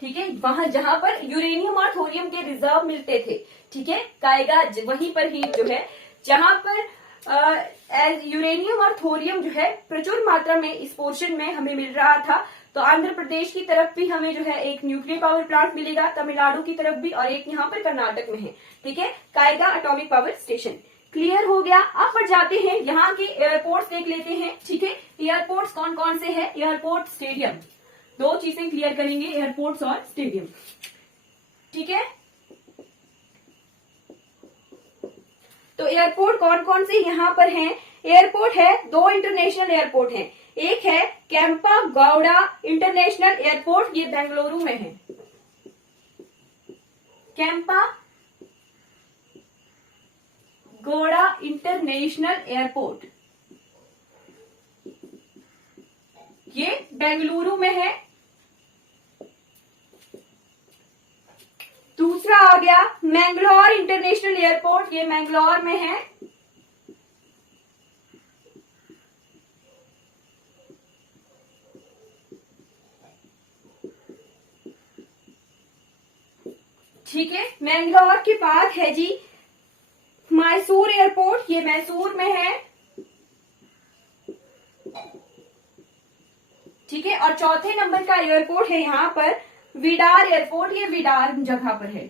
ठीक है, वहां जहां पर यूरेनियम और थोरियम के रिजर्व मिलते थे, ठीक है, कायगा वहीं पर ही जो है जहां पर यूरेनियम और थोरियम जो है प्रचुर मात्रा में इस पोर्शन में हमें मिल रहा था। तो आंध्र प्रदेश की तरफ भी हमें जो है एक न्यूक्लियर पावर प्लांट मिलेगा, तमिलनाडु की तरफ भी, और एक यहाँ पर कर्नाटक में है। ठीक है, Kaiga atomic power station. Clear हो गया। अब बढ़ जाते हैं यहाँ के एयरपोर्ट्स देख लेते हैं। ठीक है, एयरपोर्ट्स कौन कौन से हैं? एयरपोर्ट, स्टेडियम, दो चीजें क्लियर करेंगे, एयरपोर्ट्स और स्टेडियम। ठीक है, तो एयरपोर्ट कौन कौन से यहाँ पर हैं? एयरपोर्ट है, दो इंटरनेशनल एयरपोर्ट हैं। एक है कैंपा गौड़ा इंटरनेशनल एयरपोर्ट, ये बेंगलुरु में है। कैंपा गौड़ा इंटरनेशनल एयरपोर्ट, ये बेंगलुरु में है। दूसरा आ गया मैंगलोर इंटरनेशनल एयरपोर्ट, ये मैंगलोर में है। ठीक है, मैंगलोर के बाद है जी मैसूर एयरपोर्ट, ये मैसूर में है। ठीक है, और चौथे नंबर का एयरपोर्ट है यहाँ पर विडार एयरपोर्ट, ये विडार जगह पर है।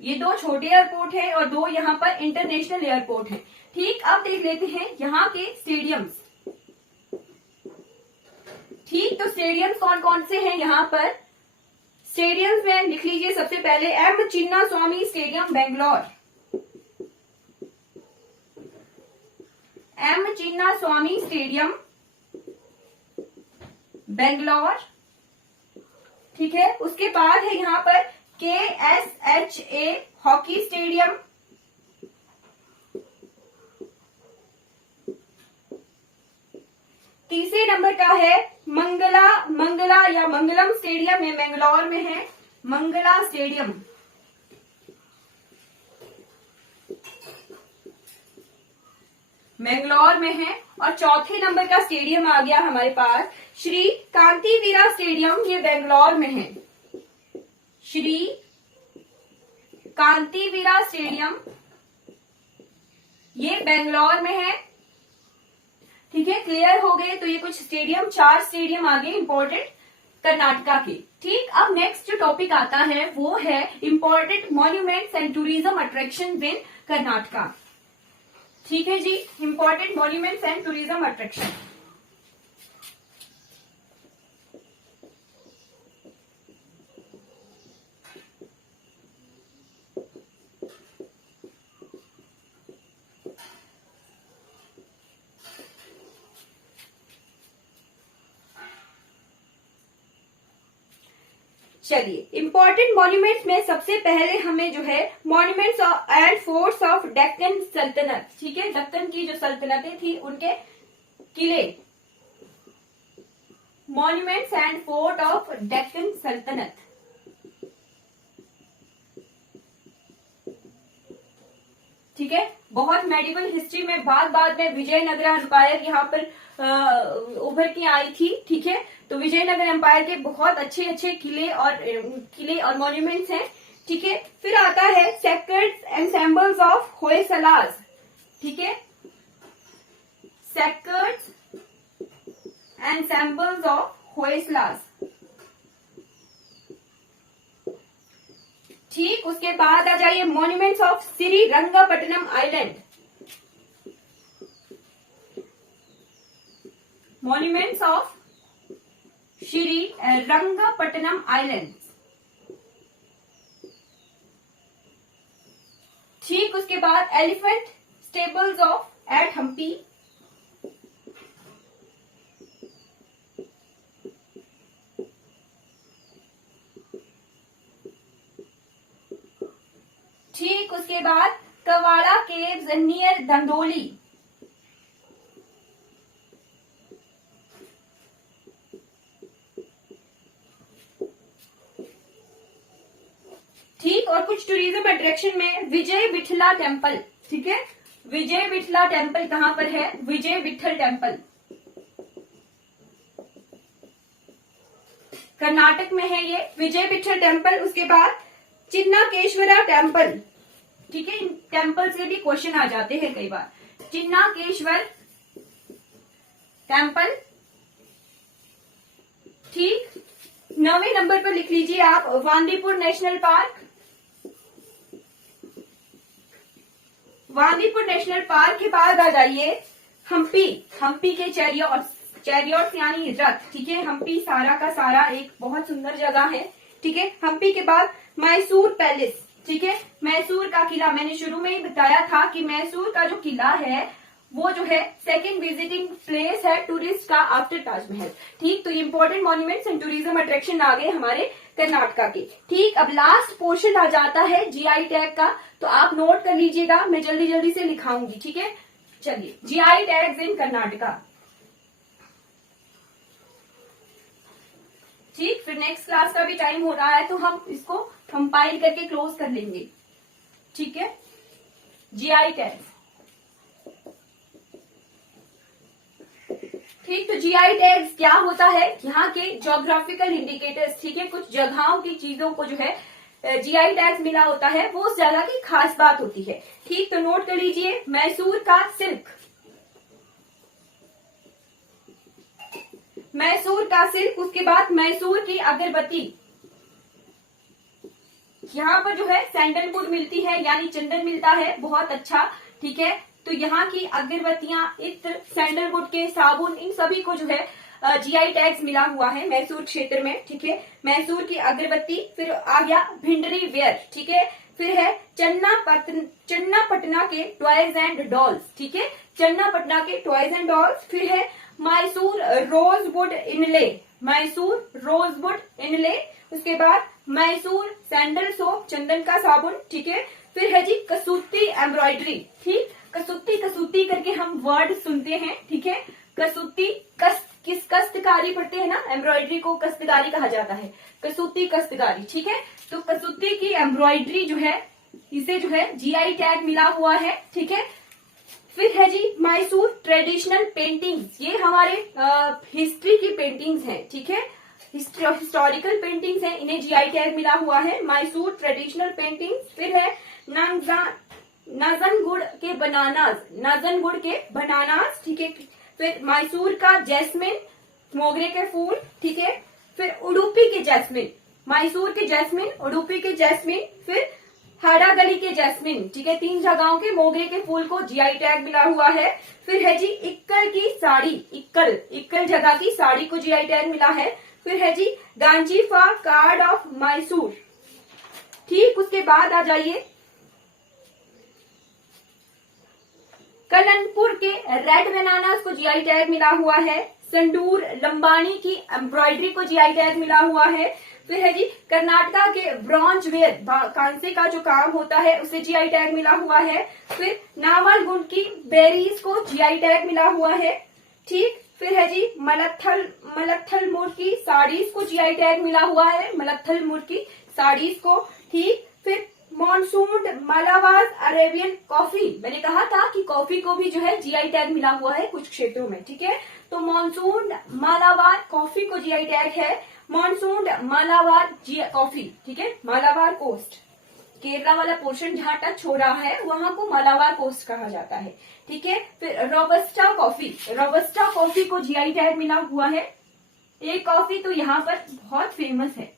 ये दो छोटे एयरपोर्ट है और दो यहाँ पर इंटरनेशनल एयरपोर्ट है। ठीक, अब देख लेते हैं यहाँ के स्टेडियम्स। ठीक, तो स्टेडियम्स कौन कौन से हैं यहाँ पर? स्टेडियम्स में लिख लीजिए सबसे पहले एम चिन्ना स्वामी स्टेडियम बेंगलोर, एम चिन्ना स्वामी स्टेडियम बेंगलोर। ठीक है, उसके बाद है यहाँ पर KSHA हॉकी स्टेडियम, तीसरे नंबर का है मंगला या मंगलम स्टेडियम, ये मैंगलोर में है, मंगला स्टेडियम। मैंगलोर में है। और चौथे नंबर का स्टेडियम आ गया हमारे पास श्री कांतिवीरा स्टेडियम, ये बेंगलोर में है। श्री कांतिवीरा स्टेडियम, ये बेंगलोर में है। ठीक है, क्लियर हो गए। तो ये कुछ स्टेडियम, 4 स्टेडियम आ गए इंपॉर्टेंट कर्नाटका के। ठीक, अब नेक्स्ट जो टॉपिक आता है वो है important monuments and tourism attraction in Karnataka. ठीक है जी, important monuments and tourism attraction. चलिए, इंपॉर्टेंट मॉन्यूमेंट्स में सबसे पहले हमें जो है monuments and forts of Deccan सल्तनत। ठीक है, दक्कन की जो सल्तनतें थी उनके किले, monuments and fort of Deccan सल्तनत। ठीक है, बहुत मेडिवल हिस्ट्री में बाद में विजयनगर एम्पायर यहाँ पर उभर के आई थी। ठीक है, तो विजयनगर एम्पायर के बहुत अच्छे अच्छे किले और मॉन्यूमेंट्स हैं। ठीक है, फिर आता है सेक्रेड एंसेम्बल्स ऑफ होयसलास। ठीक है, सेक्रेड एंसेम्बल्स ऑफ होयसलास। ठीक, उसके बाद आ जाइए monuments of Srirangapatnam island, monuments of Srirangapatnam island. ठीक, उसके बाद elephant stables of at Hampi. ठीक, उसके बाद कवाड़ा केव्स नियर धंधोली। ठीक, और कुछ टूरिज्म अट्रैक्शन में विजय विठला टेम्पल। ठीक है, विजय विठला टेम्पल कहां पर है? विजय विठल टेम्पल कर्नाटक में है, ये विजय विठल टेम्पल। उसके बाद चिन्नाकेश्वरा टेम्पल। ठीक है, इन टेम्पल से भी क्वेश्चन आ जाते हैं कई बार। चिन्नाकेश्वर टेम्पल। ठीक, 9वें नंबर पर लिख लीजिए आप वांदीपुर नेशनल पार्क। वांदीपुर नेशनल पार्क के बाद आ जाइए हम्पी। हम्पी के चैरियट्स यानी रथ। ठीक है, हम्पी सारा का सारा एक बहुत सुंदर जगह है। ठीक है, हम्पी के बाद मैसूर पैलेस। ठीक है, मैसूर का किला, मैंने शुरू में ही बताया था कि मैसूर का जो किला है वो जो है सेकंड विजिटिंग प्लेस है टूरिस्ट का आफ्टर ताजमहल। ठीक, तो important monuments and tourism attraction आ गए हमारे कर्नाटका के। ठीक, अब लास्ट पोर्शन आ जाता है जीआई टैग का, तो आप नोट कर लीजिएगा, मैं जल्दी जल्दी से लिखाऊंगी। ठीक है, चलिए जीआई टैग्स इन कर्नाटका। ठीक, फिर नेक्स्ट क्लास का भी टाइम हो रहा है तो हम इसको कंपाइल करके क्लोज कर लेंगे। ठीक है, जीआई टैग। ठीक, तो जीआई टैग्स क्या होता है, यहाँ के ज्योग्राफिकल इंडिकेटर्स। ठीक है, कुछ जगहों की चीजों को जो है जीआई टैग्स मिला होता है, वो उस जगह की खास बात होती है। ठीक, तो नोट कर लीजिए मैसूर का सिल्क, मैसूर का सिल्क। उसके बाद मैसूर की अगरबत्ती, यहाँ पर जो है सैंडलवुड मिलती है यानी चंदन मिलता है, बहुत अच्छा। ठीक है, तो यहाँ की अगरबत्तियां, इत्र, सैंडलवुड के साबुन, इन सभी को जो है जीआई टैग्स मिला हुआ है मैसूर क्षेत्र में। ठीक है, मैसूर की अगरबत्ती। फिर आ गया भिंडरी वेयर। ठीक है, फिर है चन्नापटना के टॉयज एंड डॉल्स। ठीक है, चन्नापटना के टॉयज एंड डॉल्स। फिर है मैसूर रोजवुड इनले, मैसूर रोजवुड इनले। उसके बाद मैसूर सैंडल सोप, चंदन का साबुन। ठीक है, फिर है जी कसूती एम्ब्रॉयडरी। ठीक, कसूती कसूती करके हम वर्ड सुनते हैं। ठीक है, कसूती कस्तकारी पढ़ते हैं ना, एम्ब्रॉयडरी को कस्तकारी कहा जाता है, कसूती कस्तकारी। ठीक है, तो कसूती की एम्ब्रॉयडरी जो है, इसे जो है जीआई टैग मिला हुआ है। ठीक है, फिर है जी मैसूर ट्रेडिशनल पेंटिंग्स, ये हमारे हिस्ट्री की पेंटिंग्स हैं। ठीक है, हिस्टोरिकल पेंटिंग्स हैं, इन्हें जीआई टैग मिला हुआ है, मैसूर ट्रेडिशनल पेंटिंग्स। फिर है नाजनगुड़ के बनानास, नाजनगुड़ के बनानास। ठीक है, फिर मैसूर का जैस्मिन, मोगरे के फूल। ठीक है, फिर उडुपी के जैस्मिन, मैसूर के जैस्मिन, उडुपी के जैस्मिन। फिर हाड़ागली के जैस्मिन। ठीक है, 3 जगहों के मोगरे के फूल को जीआई टैग मिला हुआ है। फिर है जी इक्कल की साड़ी, इक्कल जगह की साड़ी को जीआई टैग मिला है। फिर है जी गांजीफा कार्ड ऑफ मैसूर। ठीक, उसके बाद आ जाइए कलनपुर के रेड बनानास को जीआई टैग मिला हुआ है। संडूर लंबानी की एम्ब्रॉयडरी को जीआई टैग मिला हुआ है। फिर है जी कर्नाटका के ब्रॉन्ज वेयर, कांसे का जो काम होता है, उसे जीआई टैग मिला हुआ है। फिर नावलगुंड की बेरीज को जीआई टैग मिला हुआ है। ठीक, फिर है जी मलत्थल मुर की साड़ीज को जीआई टैग मिला हुआ है, मलत्थल मुर की साड़ीज को। ठीक, फिर मॉनसून मालाबार अरेबियन कॉफी, मैंने कहा था कि कॉफी को भी जो है जीआई टैग मिला हुआ है कुछ क्षेत्रों में। ठीक है, तो मॉनसून मालाबार कॉफी को जीआई टैग है, मॉनसून मालाबार कॉफी। ठीक है, मालाबार कोस्ट, केरला वाला पोर्शन जहां टच हो रहा है वहां को मालाबार कोस्ट कहा जाता है। ठीक है, फिर रोबस्टा कॉफी, रोबस्टा कॉफी को जीआई टैग मिला हुआ है। ये कॉफी तो यहाँ पर बहुत फेमस है।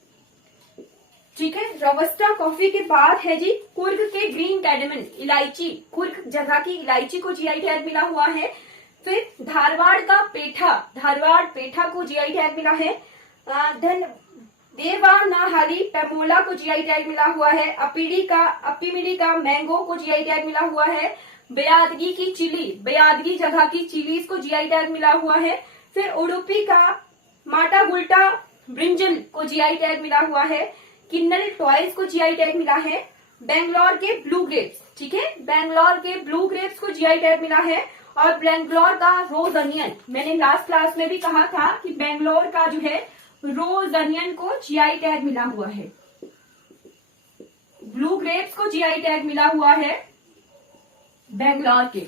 ठीक है, रोबस्टा कॉफी के बाद है जी कुर्ग के ग्रीन कैडेमन, इलायची, कुर्ग जगह की इलायची को जीआई टैग मिला हुआ है। फिर धारवाड़ का पेठा, धारवाड़ पेठा को जीआई टैग मिला है। देवानाहाली पेमोला को जीआई टैग मिला हुआ है। अपिमिली का मैंगो को जीआई टैग मिला हुआ है। बयादगी की चिली, बयादगी जगह की चिलीज को जीआई टैग मिला हुआ है। फिर उडुपी का माटा गुल्टा ब्रिंजल को जीआई टैग मिला हुआ है। किन्नल टॉयज को जीआई टैग मिला है। बेंगलोर के ब्लू ग्रेप्स, ठीक है, बेंगलोर के ब्लू ग्रेप्स को जीआई टैग मिला है। और बेंगलोर का रोज अनियन, मैंने लास्ट क्लास में भी कहा था कि बेंगलोर का जो है रोज अनियन को जीआई टैग मिला हुआ है। ब्लू ग्रेप्स को जीआई टैग मिला हुआ है बेंगलोर के।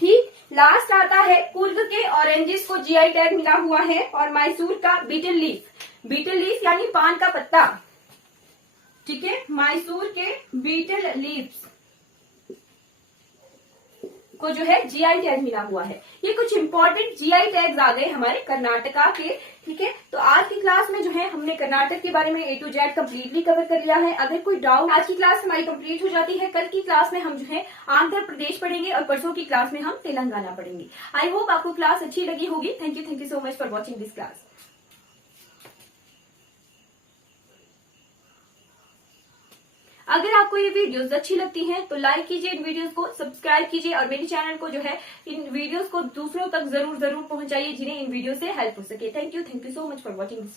ठीक, लास्ट आता है कुर्ग के ऑरेंजेस को जीआई टैग मिला हुआ है। और मैसूर का बीटल लीफ, बीटल लीफ यानी पान का पत्ता, ठीक है, मैसूर के बीटल लीव्स, को जो है जीआई टैग मिला हुआ है। ये कुछ इंपॉर्टेंट जीआई टैग्स आ गए हमारे कर्नाटका के, ठीक है। तो आज की क्लास में जो है हमने कर्नाटक के बारे में A to Z completely cover कर लिया है। अगर कोई डाउट, आज की क्लास हमारी कंप्लीट हो जाती है। कल की क्लास में हम जो है आंध्र प्रदेश पढ़ेंगे और परसों की क्लास में हम तेलंगाना पढ़ेंगे। आई होप आपको क्लास अच्छी लगी होगी। Thank you so much for watching this class. अगर आपको ये वीडियोस अच्छी लगती हैं तो लाइक कीजिए इन वीडियोस को, सब्सक्राइब कीजिए और मेरे चैनल को जो है इन वीडियोस को दूसरों तक जरूर पहुंचाइए जिन्हें इन वीडियो से हेल्प हो सके। Thank you so much for watching this.